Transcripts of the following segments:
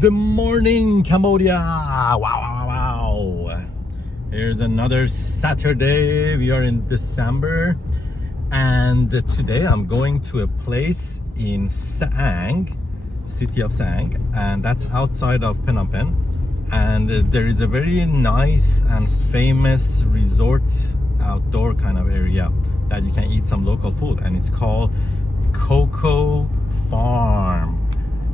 Good morning, Cambodia. Wow. Here's another Saturday. We are in December, and today I'm going to a place in Saang, city of Saang, and that's outside of Phnom Penh. And there is a very nice and famous resort outdoor kind of area that you can eat some local food, and it's called CoCo Farm.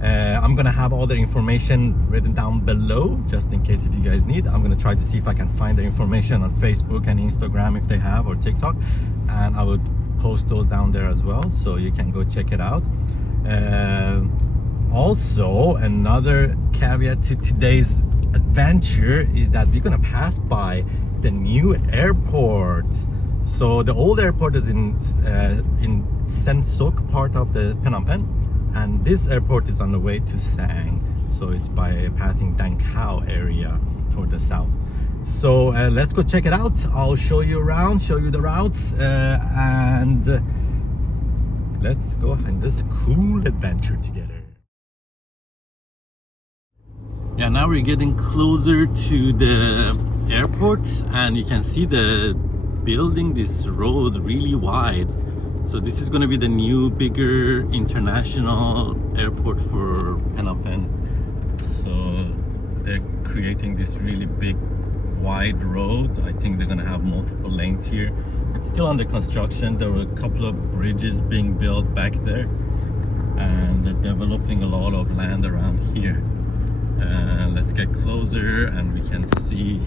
I'm gonna have all the information written down below just in case if you guys need. I'm gonna try to see if I can find the information on Facebook and Instagram if they have, or TikTok, and I will post those down there as well, so you can go check it out. Also, another caveat to today's adventure is that we're gonna pass by the new airport. So the old airport is in Sen Sok part of the Phnom Penh, and this airport is on the way to Saang, so it's by passing Dang Khao area toward the south. So let's go check it out. I'll show you around, show you the routes, and let's go on this cool adventure together. Yeah, now we're getting closer to the airport, and you can see the building this road really wide. So this is going to be the new, bigger international airport for Phnom Penh. So they're creating this really big, wide road. I think they're going to have multiple lanes here. It's still under construction. There were a couple of bridges being built back there, and they're developing a lot of land around here. Let's get closer, and we can see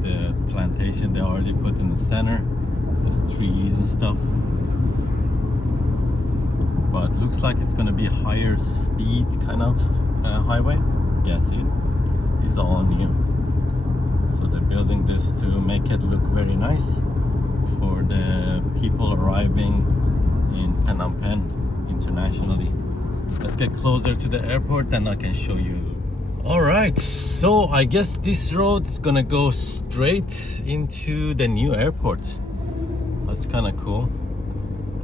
the plantation they already put in the center. There's trees and stuff. But looks like it's going to be higher speed kind of highway. Yeah, see, these are all new. So they're building this to make it look very nice for the people arriving in Phnom Penh internationally. Let's get closer to the airport, and I can show you. All right, so I guess this road is gonna go straight into the new airport. That's kind of cool.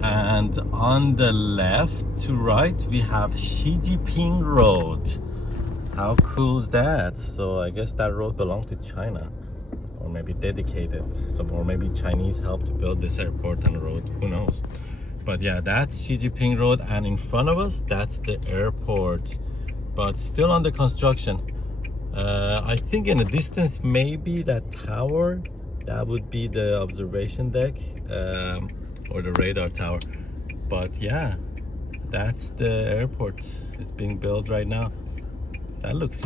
And on the left to right, we have Xi Jinping Road. How cool is that? So I guess that road belonged to China, or maybe dedicated. Or maybe Chinese helped to build this airport and road, who knows? But yeah, that's Xi Jinping Road, and in front of us, that's the airport, but still under construction. I think in the distance, maybe that tower, that would be the observation deck, or the radar tower. But yeah, that's the airport. It's being built right now. That looks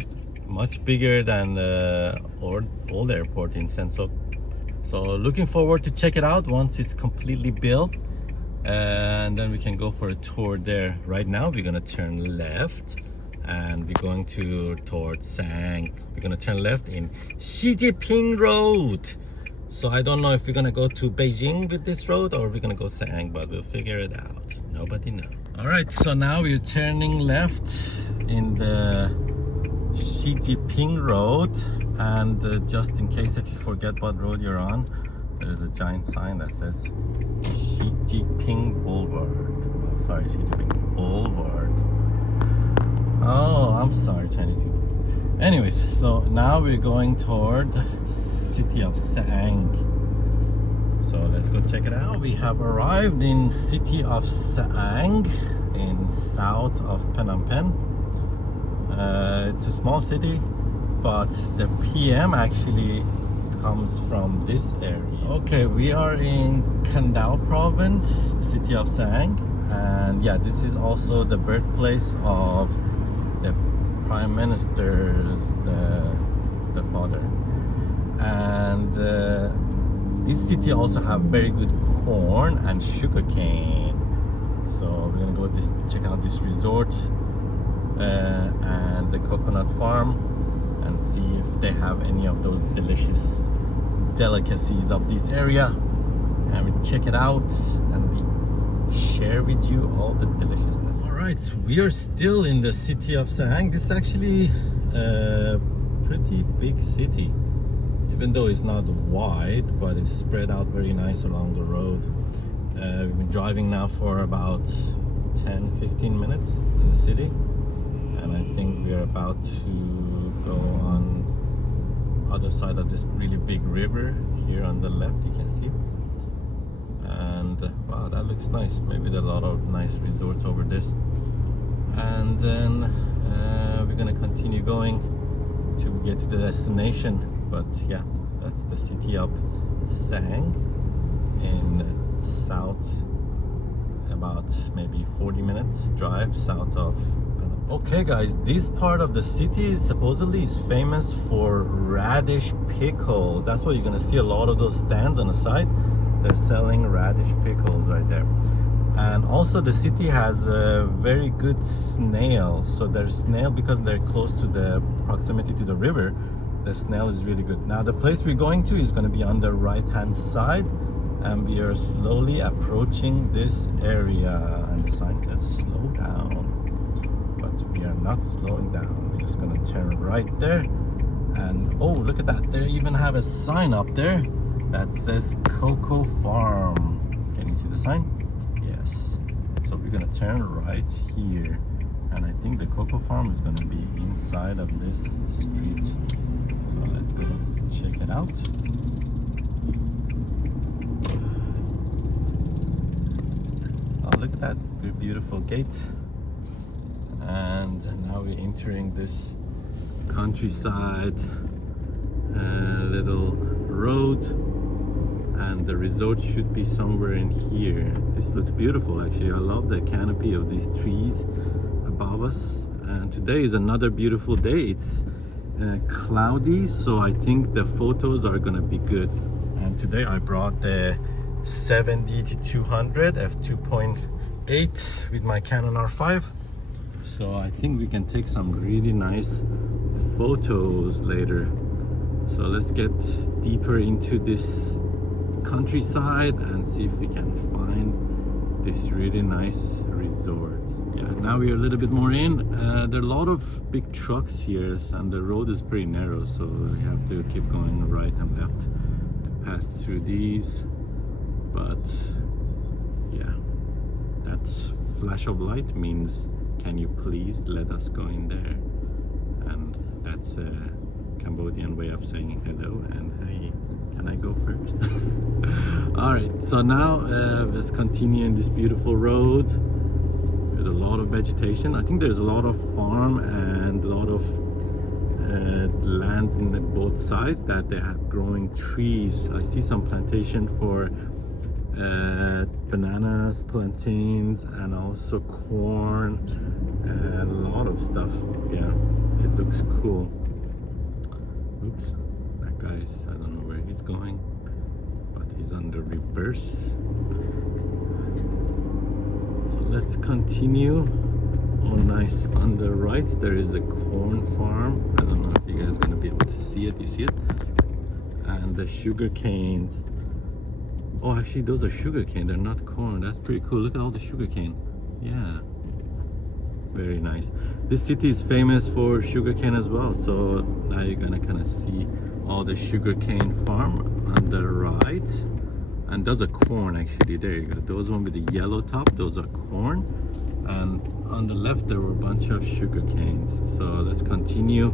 much bigger than the old airport in Sen Sok. So looking forward to check it out once it's completely built, and then we can go for a tour there. Right now we're gonna turn left, and we're going towards Saang. We're gonna turn left in Xi Jinping Road. So I don't know if we're gonna go to Beijing with this road, or we're gonna go Saang, but we'll figure it out. Nobody knows. All right, so now we're turning left in the Xi Jinping Road, and just in case if you forget what road you're on, there's a giant sign that says Xi Jinping Boulevard. Oh, sorry, Xi Jinping Boulevard. Oh, I'm sorry, Chinese people. Anyways, so now we're going toward city of Saang. So let's go check it out. We have arrived in city of Saang in south of Phnom Penh. It's a small city, but the PM actually comes from this area. Okay, we are in Kandao province, city of Saang, and yeah, this is also the birthplace of the Prime Minister, the father. And this city also have very good corn and sugar cane. So we're gonna go check out this resort and the coconut farm, and see if they have any of those delicious delicacies of this area, and we check it out and we share with you all the deliciousness. All right, we are still in the city of Saang. This is actually a pretty big city, even though it's not wide, but it's spread out very nice along the road. We've been driving now for about 10-15 minutes in the city, and I think we're about to go on other side of this really big river here on the left, you can see. And wow, that looks nice. Maybe there are a lot of nice resorts over this. And then we're gonna continue going to get to the destination. But yeah, that's the city of Saang in south, about maybe 40 minutes drive south of Phnom. Okay guys, this part of the city supposedly is famous for radish pickles. That's why you're gonna see a lot of those stands on the side. They're selling radish pickles right there. And also the city has a very good snail. So there's snail, because they're close to the proximity to the river, the snail is really good. Now the place we're going to is going to be on the right hand side, and we are slowly approaching this area, and the sign says slow down, but we are not slowing down. We're just going to turn right there. And oh, look at that, they even have a sign up there that says CoCo Farm. Can you see the sign? Yes. So we're gonna turn right here, and I think the CoCo Farm is gonna be inside of this street. So let's go check it out. Oh, look at that beautiful gate. And now we're entering this countryside little road, and the resort should be somewhere in here. This looks beautiful actually. I love the canopy of these trees above us. And today is another beautiful day. It's cloudy, so I think the photos are gonna be good. And today I brought the 70-200 f2.8 with my Canon R5, so I think we can take some really nice photos later. So let's get deeper into this countryside and see if we can find this really nice resort. Yeah, now we're a little bit more in. There are a lot of big trucks here, and the road is pretty narrow, so we have to keep going right and left to pass through these. But yeah, that flash of light means, can you please let us go in there? And that's a Cambodian way of saying hello and hey, can I go first? Alright, so now let's continue in this beautiful road with a lot of vegetation. I think there's a lot of farm and a lot of land in both sides that they have growing trees. I see some plantation for bananas, plantains, and also corn, and a lot of stuff. Yeah, it looks cool. Oops, that guy's, I don't know where he's going, but he's on the reverse. So let's continue. Oh nice, on the right there is a corn farm. I don't know if you guys are going to be able to see it. You see it? And the sugar canes. Oh, actually those are sugar cane, they're not corn. That's pretty cool. Look at all the sugar cane. Yeah, very nice. This city is famous for sugarcane as well, so now you're gonna kind of see all the sugarcane farm on the right, and those are corn actually. There you go, those one with the yellow top, those are corn, and on the left there were a bunch of sugar canes. So let's continue.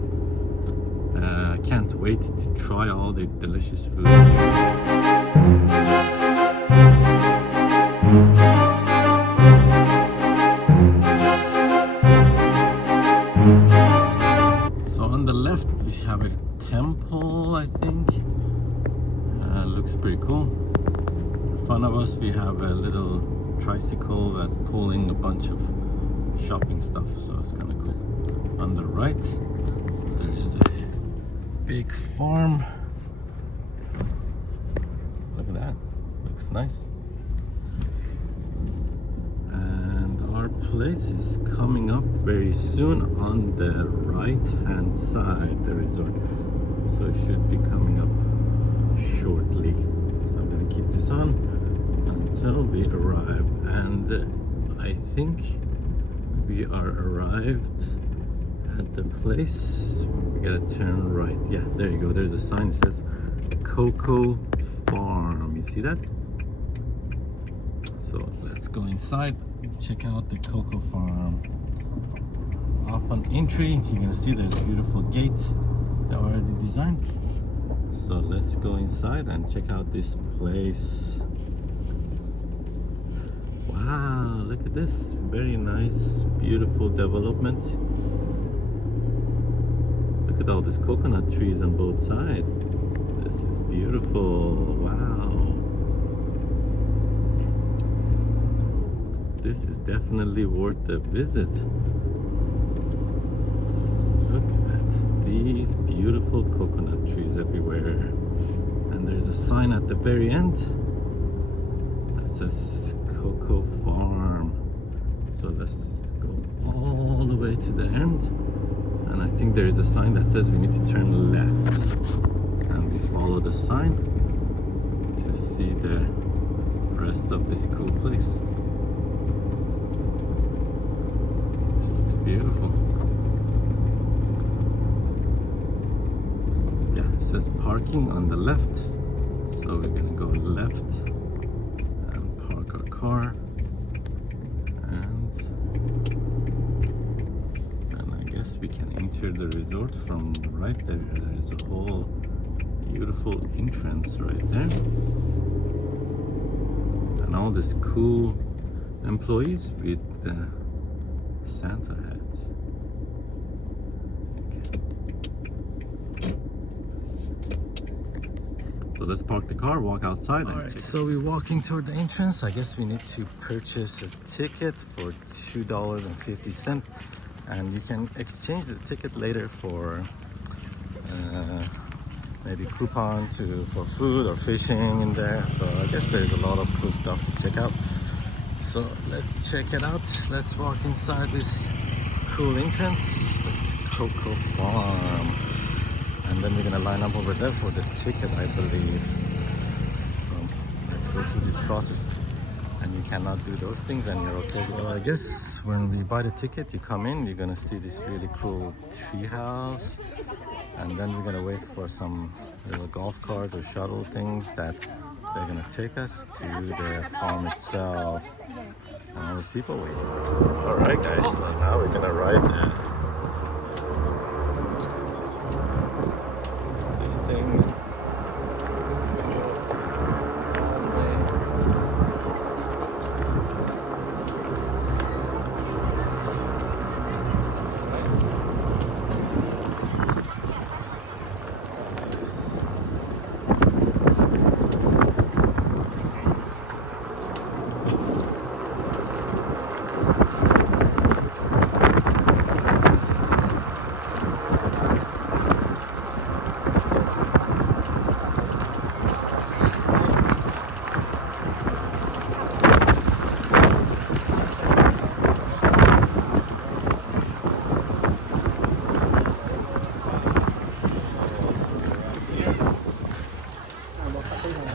Can't wait to try all the delicious food here. Have a temple, I think. Looks pretty cool. In front of us we have a little tricycle that's pulling a bunch of shopping stuff, so it's kind of cool. On the right there is a big farm. Look at that, looks nice. And our place is coming up very soon on the right hand side, the resort, so it should be coming up shortly. So I'm going to keep this on until we arrive, and I think we are arrived at the place. We gotta turn right. Yeah, there you go, there's a sign that says CoCo Farm. You see that? So let's go inside and check out the CoCo Farm. up on entry, you're gonna see there's a beautiful gate they already designed. So let's go inside and check out this place. Wow, look at this. Very nice, beautiful development. Look at all these coconut trees on both sides. This is beautiful. Wow. This is definitely worth a visit. Look at these beautiful coconut trees everywhere. And there's a sign at the very end that says CoCo Farm. So let's go all the way to the end. And I think there is a sign that says we need to turn left. And we follow the sign to see the rest of this cool place. This looks beautiful. Yeah, it says parking on the left. So we're gonna go left and park our car. And I guess we can enter the resort from right there. There's a whole beautiful entrance right there. And all these cool employees with the Santa hats. So let's park the car, walk outside. Alright, so we're walking toward the entrance. I guess we need to purchase a ticket for $2.50. And you can exchange the ticket later for maybe coupon for food or fishing in there. So I guess there's a lot of cool stuff to check out. So let's check it out. Let's walk inside this cool entrance. This CoCo Farm. And then we're gonna line up over there for the ticket, I believe. So let's go through this process. And you cannot do those things and you're okay. Well, I guess when we buy the ticket, you come in, you're gonna see this really cool tree house. And then we're gonna wait for some little golf carts or shuttle things that they're gonna take us to the farm itself. And all these people waiting. All right, guys, so now we're gonna ride this thing.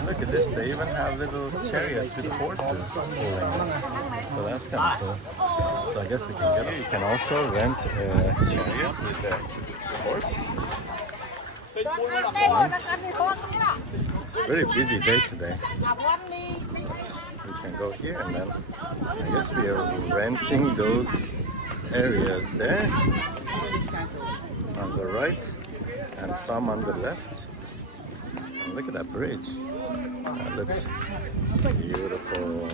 Look at this, they even have little chariots with horses pulling. So that's kind of cool. So I guess we can get it. You can also rent a chariot with a horse. And very busy day today. We can go here and then I guess we are renting those areas there on the right and some on the left. And look at that bridge. That looks beautiful.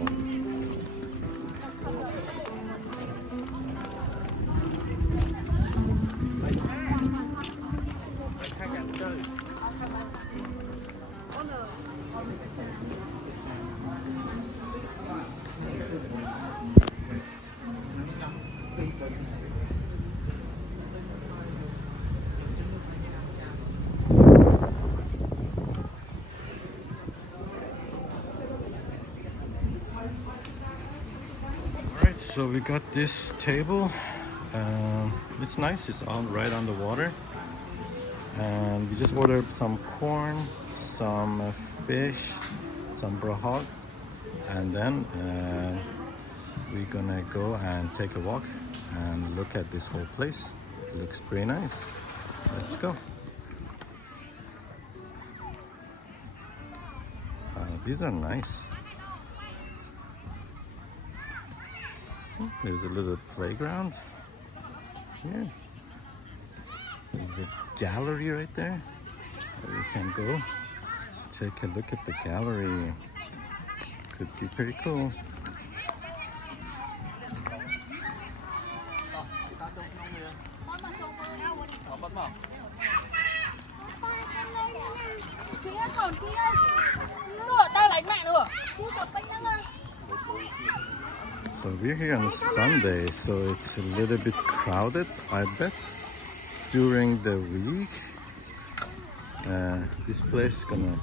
So we got this table. It's nice, it's all right on the water. And we just ordered some corn, some fish, some brahog. And then we're gonna go and take a walk and look at this whole place. It looks pretty nice. Let's go. These are nice. There's a little playground. here. There's a gallery right there where we can go take a look at the gallery. Could be pretty cool. So we're here on a Sunday, so it's a little bit crowded, I bet. During the week, this place is gonna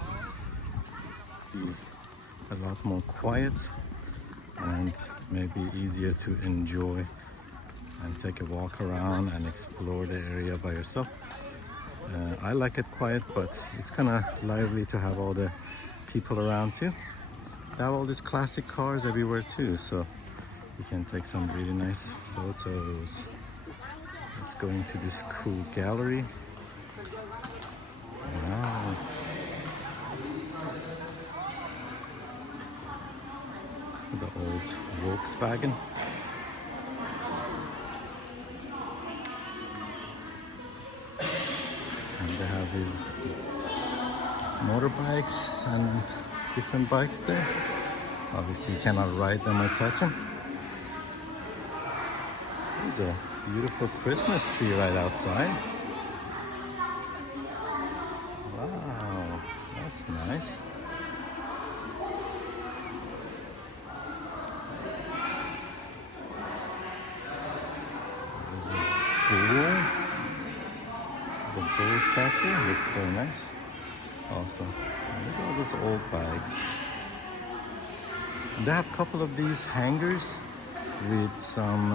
be a lot more quiet and maybe easier to enjoy and take a walk around and explore the area by yourself. I like it quiet, but it's kind of lively to have all the people around too. They have all these classic cars everywhere too, so you can take some really nice photos. Let's go into this cool gallery. Wow. The old Volkswagen. And they have these motorbikes and different bikes there. Obviously you cannot ride them or touch them. There's a beautiful Christmas tree right outside. Wow, that's nice. There's a bull. The bull statue looks very nice. Also, look at all those old bikes. They have a couple of these hangers with some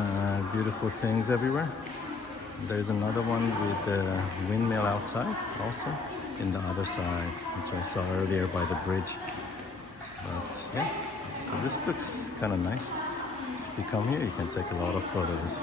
beautiful things everywhere. There's another one with a windmill outside also in the other side, which I saw earlier by the bridge. But yeah, so this looks kind of nice. If you come here, you can take a lot of photos.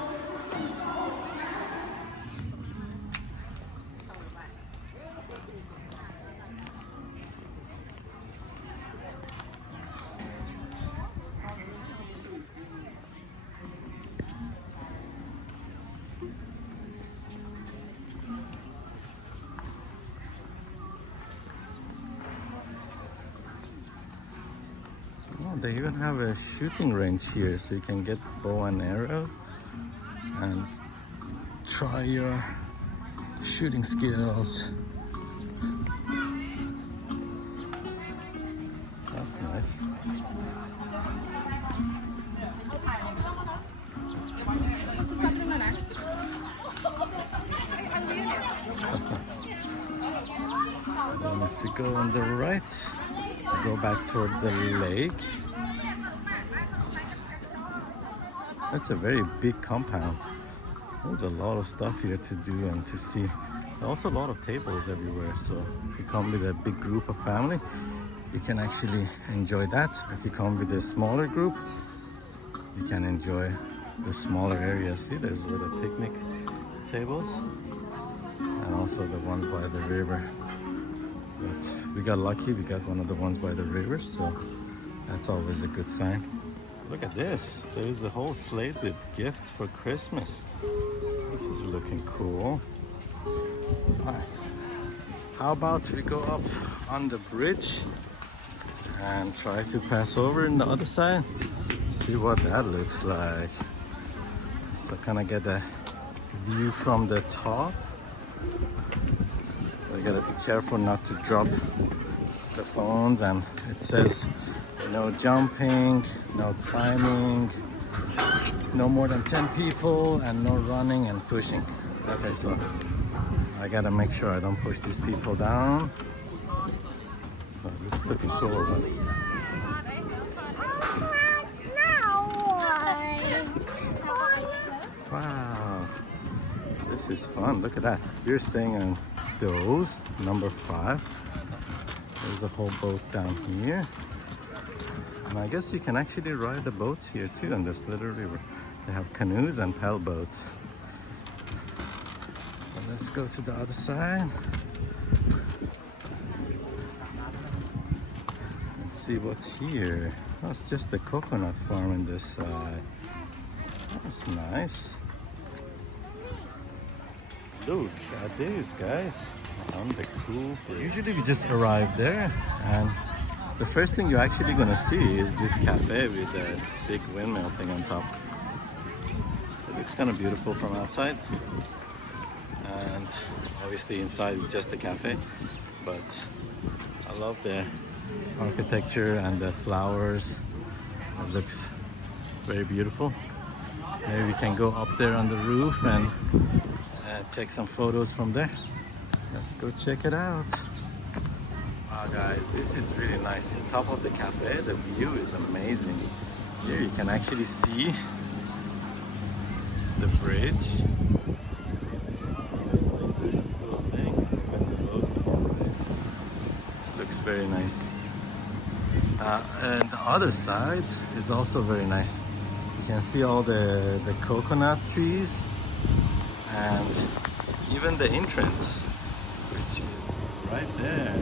They even have a shooting range here, so you can get bow and arrows and try your shooting skills. That's nice. Then if you go on the right, go back toward the lake. That's a very big compound. There's a lot of stuff here to do and to see. There are also a lot of tables everywhere, so if you come with a big group of family, you can actually enjoy that. If you come with a smaller group, you can enjoy the smaller areas. See, there's little picnic tables and also the ones by the river. But we got lucky, we got one of the ones by the river, so that's always a good sign. Look at this. There's a whole slate with gifts for Christmas. This is looking cool. All right. How about we go up on the bridge and try to pass over on the other side? See what that looks like. So kind of get a view from the top. We gotta be careful not to drop the phones, and it says no jumping, no climbing, no more than 10 people, and no running and pushing. Okay, so I gotta make sure I don't push these people down. Oh, this is looking cool. Wow, this is fun. Look at that. We're staying in those, number 5. There's a whole boat down here. And I guess you can actually ride the boats here too on this little river. They have canoes and paddle boats. But let's go to the other side. Let's see what's here. Oh, it's just the coconut farm on this side. That's nice. Look at this, guys. On the cool bridge. Usually we just arrive there, and the first thing you're actually gonna see is this cafe with a big windmill thing on top. It looks kind of beautiful from outside, and obviously inside it's just a cafe, but I love the architecture and the flowers. It looks very beautiful. Maybe we can go up there on the roof and take some photos from there. Let's go check it out. Wow guys, this is really nice. On top of the cafe, the view is amazing. Here you can actually see the bridge. This looks very nice. And the other side is also very nice. You can see all the coconut trees and even the entrance, which is right there.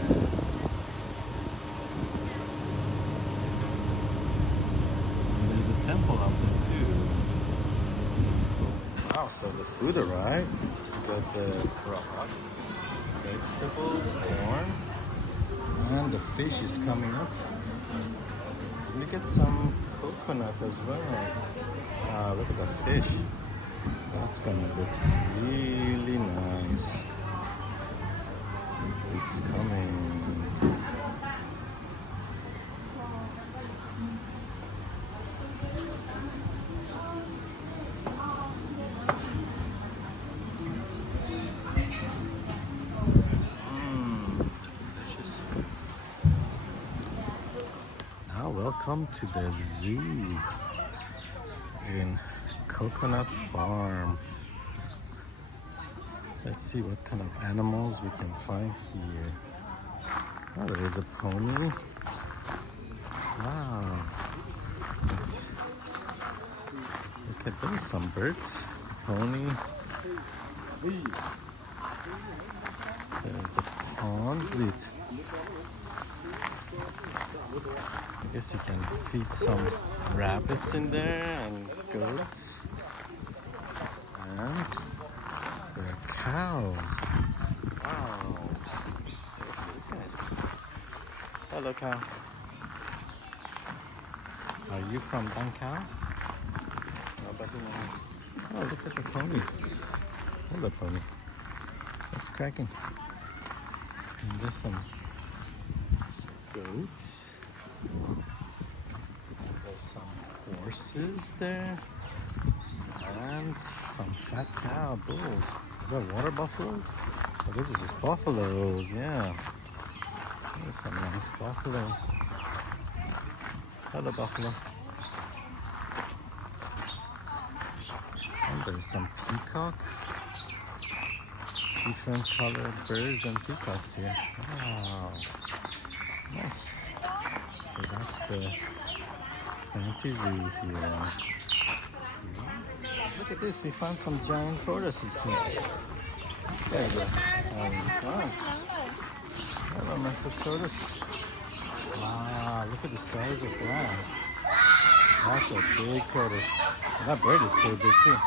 And there's a temple up there too. Wow, so the food arrived. We got the frog, vegetable, corn, and the fish is coming up. We get some coconut as well. Ah, look at that fish. That's gonna look really nice. It's coming. Delicious. Now welcome to the zoo in Coconut Farm. Let's see what kind of animals we can find here. Oh, there is a pony. Wow. Look at those, some birds. Pony. There's a pond with, I guess you can feed some rabbits in there and goats. And there are cows. Wow. Look at these guys. Hello, cow. Are you from Bangkok? Nobody knows. Oh, look at the pony. Hello, pony. It's cracking. And there's some goats. There's some horses there. And some fat cow bulls. Is that water buffaloes? Oh, those are just buffaloes, yeah. There's some nice buffaloes. Hello, buffalo. And there's some peacock. Different colored birds and peacocks here. Wow. Nice. So that's the fancy zoo here. Look at this, we found some giant tortoises here. There you go. Wow. Hello, Mr. Tortoise. Wow, look at the size of that. That's a big tortoise. That bird is pretty big too.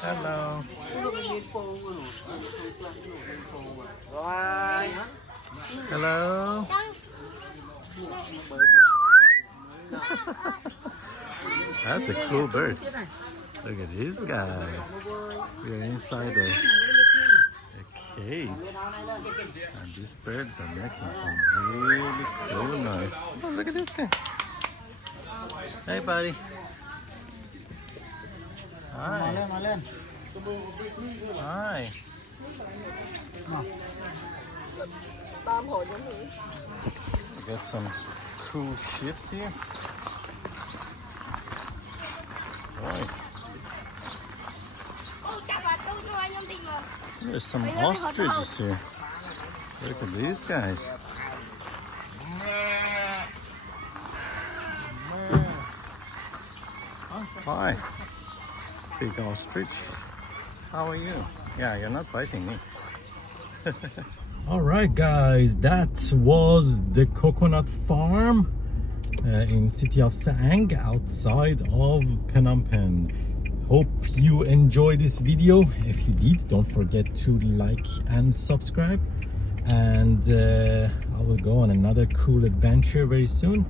Hello. Hello. That's a cool bird. Look at this guy. We're inside a cage. And these birds are making some really cool noise. Oh, look at this guy. Hey, buddy. Hi. Hi. We got some cool ships here. Boy. There's some ostriches here. Look at these guys. Hi, big ostrich. How are you? Yeah, you're not biting me. All right, guys, that was the coconut farm in city of Saang outside of Phnom Penh. Hope you enjoyed this video. If you did, don't forget to like and subscribe. And I will go on another cool adventure very soon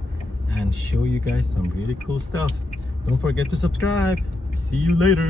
and show you guys some really cool stuff. Don't forget to subscribe. See you later.